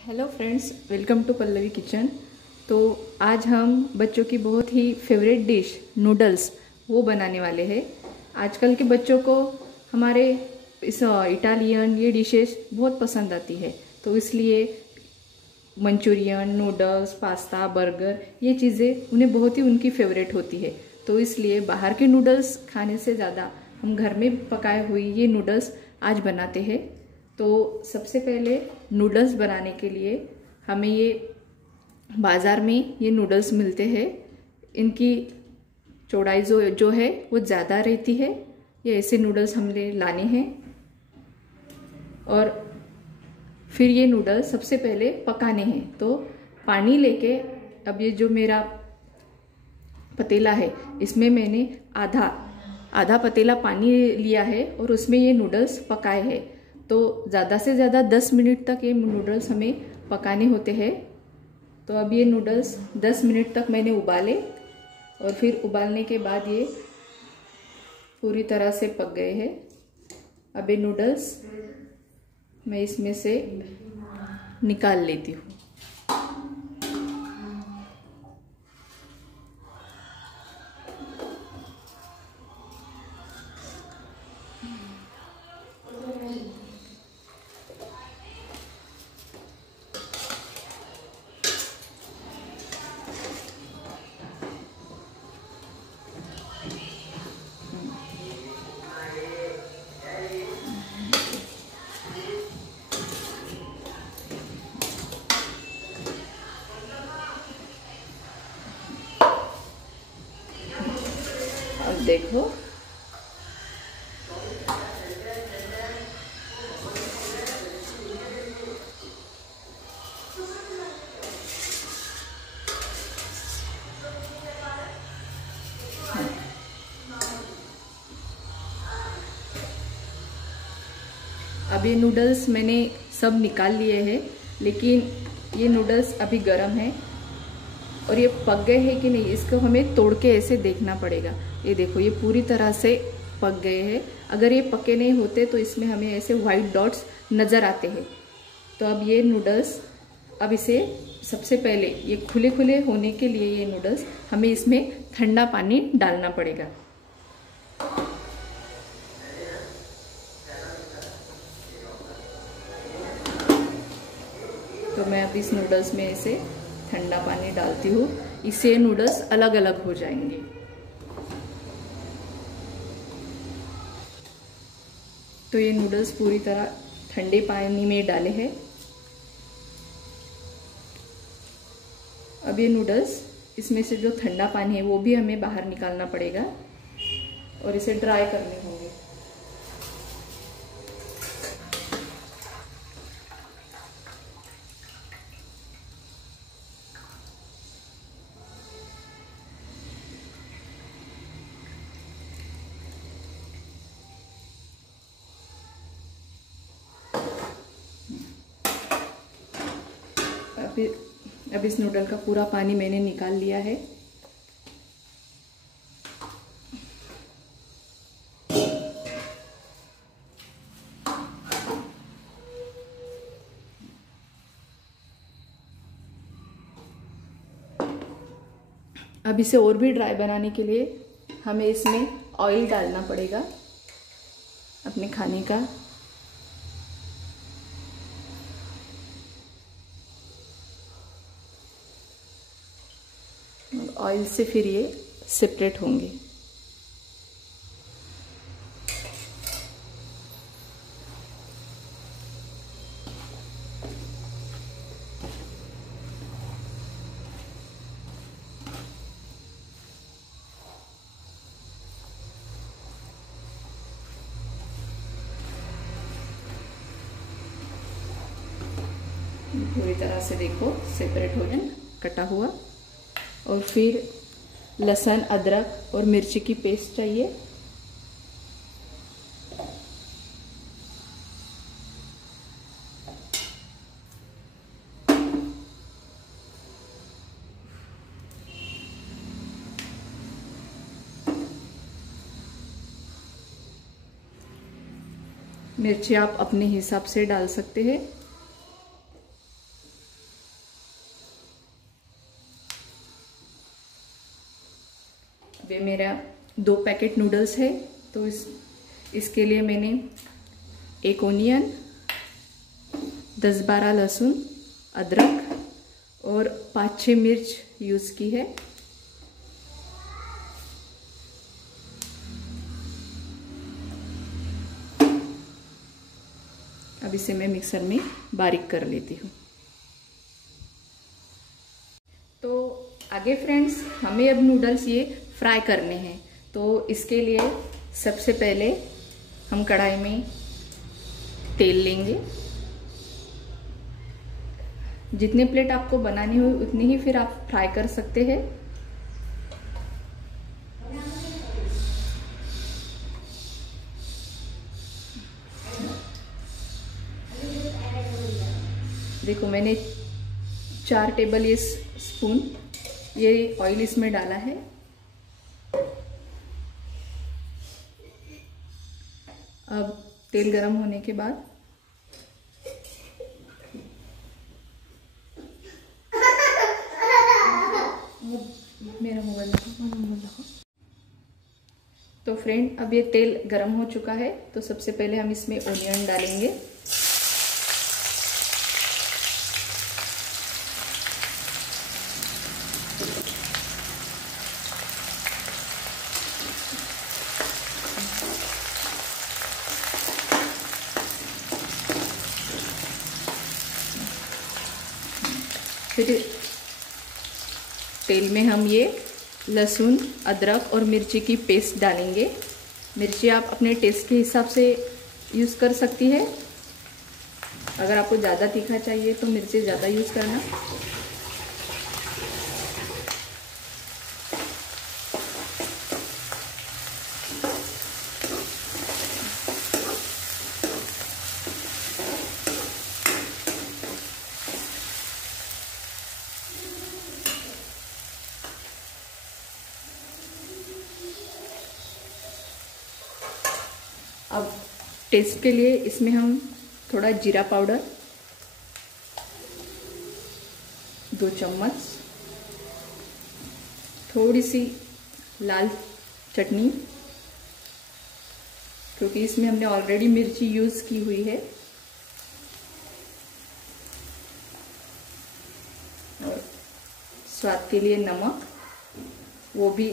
Hello friends, welcome to Pallavi kitchen. तो आज हम बच्चों की बहुत ही फेवरेट डिश नूडल्स वो बनाने वाले हैं। आजकल के बच्चों को हमारे इस इटालियन ये डिशेस बहुत पसंद आती है, तो इसलिए मंचूरियन, नूडल्स, पास्ता, बर्गर ये चीज़ें उन्हें बहुत ही उनकी फेवरेट होती है। तो इसलिए बाहर के नूडल्स खाने से ज़्यादा हम घर में पकाए हुए ये नूडल्स आज बनाते हैं। तो सबसे पहले नूडल्स बनाने के लिए हमें ये बाज़ार में ये नूडल्स मिलते हैं। इनकी चौड़ाई जो है वो ज़्यादा रहती है। ये ऐसे नूडल्स हमने लाने हैं और फिर ये नूडल्स सबसे पहले पकाने हैं। तो पानी लेके अब ये जो मेरा पतीला है इसमें मैंने आधा पतीला पानी लिया है और उसमें ये नूडल्स पकाए हैं। तो ज़्यादा से ज़्यादा 10 मिनट तक ये नूडल्स हमें पकाने होते हैं। तो अब ये नूडल्स 10 मिनट तक मैंने उबाले और फिर उबालने के बाद ये पूरी तरह से पक गए हैं। अब ये नूडल्स मैं इसमें से निकाल लेती हूँ। अब देखो अब ये नूडल्स मैंने सब निकाल लिए हैं, लेकिन ये नूडल्स अभी गर्म है और ये पक गए हैं कि नहीं इसको हमें तोड़ के ऐसे देखना पड़ेगा। ये देखो ये पूरी तरह से पक गए हैं। अगर ये पके नहीं होते तो इसमें हमें ऐसे वाइट डॉट्स नज़र आते हैं। तो अब ये नूडल्स अब इसे सबसे पहले ये खुले खुले होने के लिए ये नूडल्स हमें इसमें ठंडा पानी डालना पड़ेगा। तो मैं अब इस नूडल्स में इसे ठंडा पानी डालती हूँ, इससे नूडल्स अलग अलग हो जाएंगे। तो ये नूडल्स पूरी तरह ठंडे पानी में डाले हैं। अब ये नूडल्स इसमें से जो ठंडा पानी है वो भी हमें बाहर निकालना पड़ेगा और इसे ड्राई करने होंगे। अब इस नूडल का पूरा पानी मैंने निकाल लिया है। अब इसे और भी ड्राई बनाने के लिए हमें इसमें ऑयल डालना पड़ेगा अपने खाने का। ऑयल से फिर ये सेपरेट होंगे। पूरी तरह से देखो सेपरेट हो गया कटा हुआ। और फिर लहसुन, अदरक और मिर्ची की पेस्ट चाहिए। मिर्ची आप अपने हिसाब से डाल सकते हैं। वे मेरा 2 पैकेट नूडल्स है। तो इसके लिए मैंने 1 ओनियन, 10-12 लहसुन, अदरक और 5-6 मिर्च यूज़ की है। अब इसे मैं मिक्सर में बारीक कर लेती हूँ। तो आगे फ्रेंड्स, हमें अब नूडल्स ये फ्राई करने हैं। तो इसके लिए सबसे पहले हम कढ़ाई में तेल लेंगे। जितने प्लेट आपको बनानी हो उतनी ही फिर आप फ्राई कर सकते हैं। देखो मैंने 4 टेबल स्पून ये ऑयल इसमें डाला है। अब तेल गरम होने के बाद मेरा मोबाइल देखो। तो फ्रेंड, अब ये तेल गरम हो चुका है। तो सबसे पहले हम इसमें ओनियन डालेंगे। फिर तेल में हम ये लहसुन, अदरक और मिर्ची की पेस्ट डालेंगे। मिर्ची आप अपने टेस्ट के हिसाब से यूज़ कर सकती है। अगर आपको ज़्यादा तीखा चाहिए तो मिर्ची ज़्यादा यूज़ करना। अब टेस्ट के लिए इसमें हम थोड़ा जीरा पाउडर 2 चम्मच, थोड़ी सी लाल चटनी, क्योंकि इसमें हमने ऑलरेडी मिर्ची यूज़ की हुई है, और स्वाद के लिए नमक, वो भी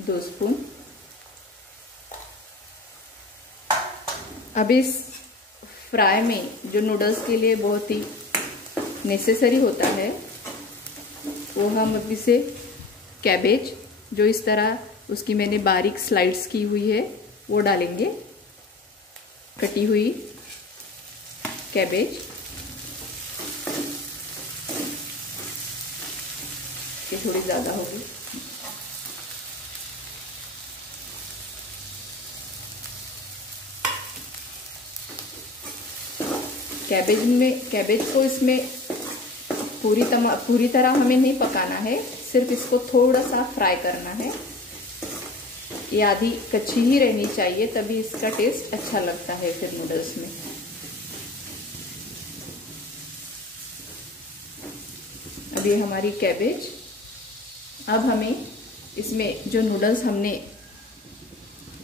2 स्पून। अब इस फ्राई में जो नूडल्स के लिए बहुत ही नेसेसरी होता है, वो हम अब इसे कैबेज, जो इस तरह उसकी मैंने बारीक स्लाइड्स की हुई है, वो डालेंगे। कटी हुई कैबेज, ये थोड़ी ज़्यादा होगी। कैबेज को इसमें पूरी तरह हमें नहीं पकाना है, सिर्फ इसको थोड़ा सा फ्राई करना है। ये आधी कच्ची ही रहनी चाहिए, तभी इसका टेस्ट अच्छा लगता है फिर नूडल्स में। अब ये हमारी कैबेज, अब हमें इसमें जो नूडल्स हमने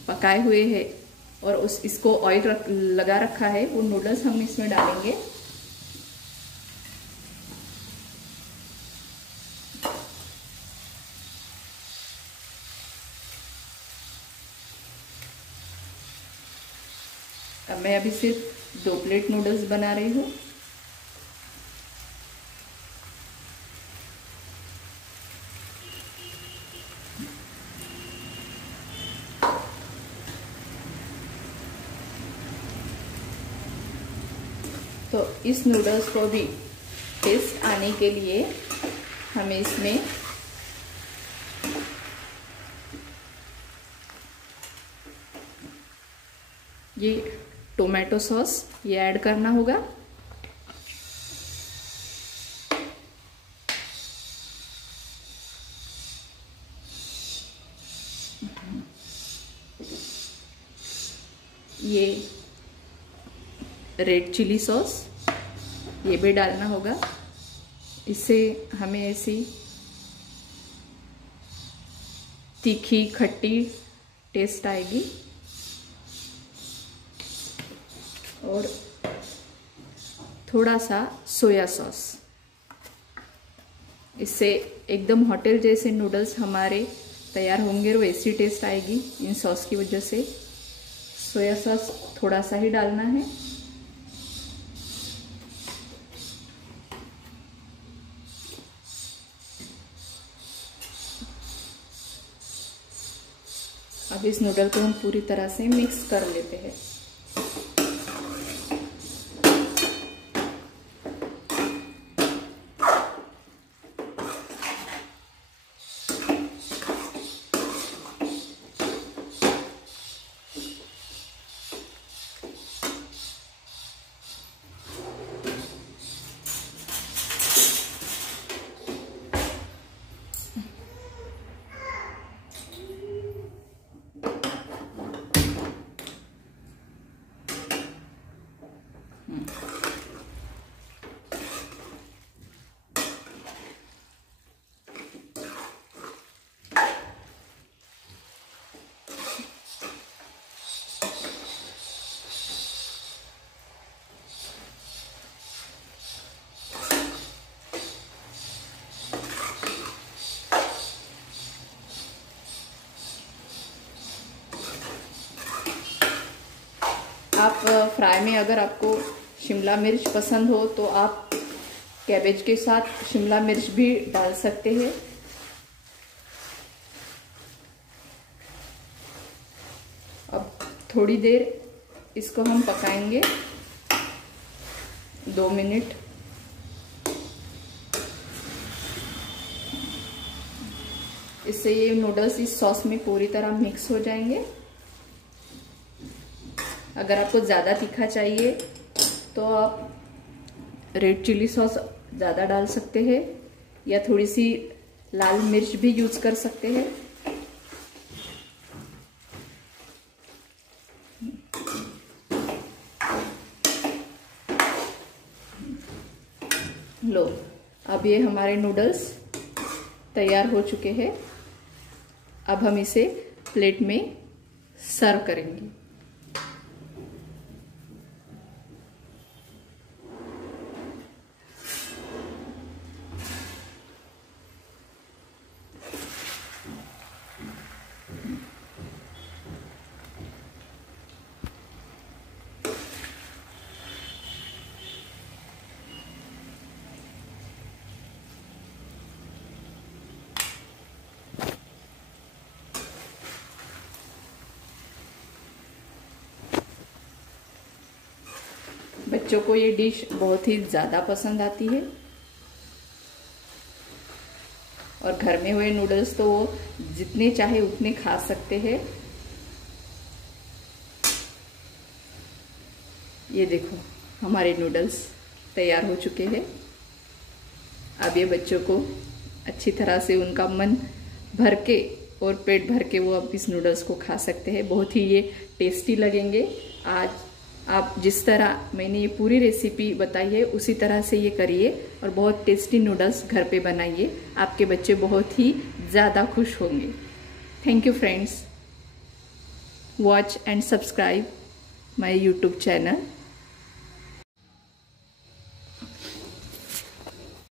पकाए हुए हैं और इसको ऑयल लगा रखा है, वो नूडल्स हम इसमें डालेंगे। अब मैं अभी सिर्फ 2 प्लेट नूडल्स बना रही हूँ। तो इस नूडल्स को भी टेस्ट आने के लिए हमें इसमें ये टोमेटो सॉस ये ऐड करना होगा। ये रेड चिली सॉस ये भी डालना होगा। इससे हमें ऐसी तीखी खट्टी टेस्ट आएगी। और थोड़ा सा सोया सॉस, इससे एकदम होटल जैसे नूडल्स हमारे तैयार होंगे और वैसी टेस्ट आएगी इन सॉस की वजह से। सोया सॉस थोड़ा सा ही डालना है। अब इस नूडल को हम पूरी तरह से मिक्स कर लेते हैं। आप फ्राई में अगर आपको शिमला मिर्च पसंद हो तो आप कैबेज के साथ शिमला मिर्च भी डाल सकते हैं। अब थोड़ी देर इसको हम पकाएंगे, 2 मिनट। इससे ये नूडल्स इस सॉस में पूरी तरह मिक्स हो जाएंगे। अगर आपको ज़्यादा तीखा चाहिए तो आप रेड चिली सॉस ज़्यादा डाल सकते हैं या थोड़ी सी लाल मिर्च भी यूज़ कर सकते हैं। लो, अब ये हमारे नूडल्स तैयार हो चुके हैं। अब हम इसे प्लेट में सर्व करेंगे। बच्चों को ये डिश बहुत ही ज़्यादा पसंद आती है और घर में हुए नूडल्स तो वो जितने चाहे उतने खा सकते हैं। ये देखो, हमारे नूडल्स तैयार हो चुके हैं। अब ये बच्चों को अच्छी तरह से उनका मन भर के और पेट भर के वो अब इस नूडल्स को खा सकते हैं। बहुत ही ये टेस्टी लगेंगे। आज आप जिस तरह मैंने ये पूरी रेसिपी बताई है उसी तरह से ये करिए और बहुत टेस्टी नूडल्स घर पे बनाइए। आपके बच्चे बहुत ही ज़्यादा खुश होंगे। Thank you friends, watch and subscribe my YouTube channel.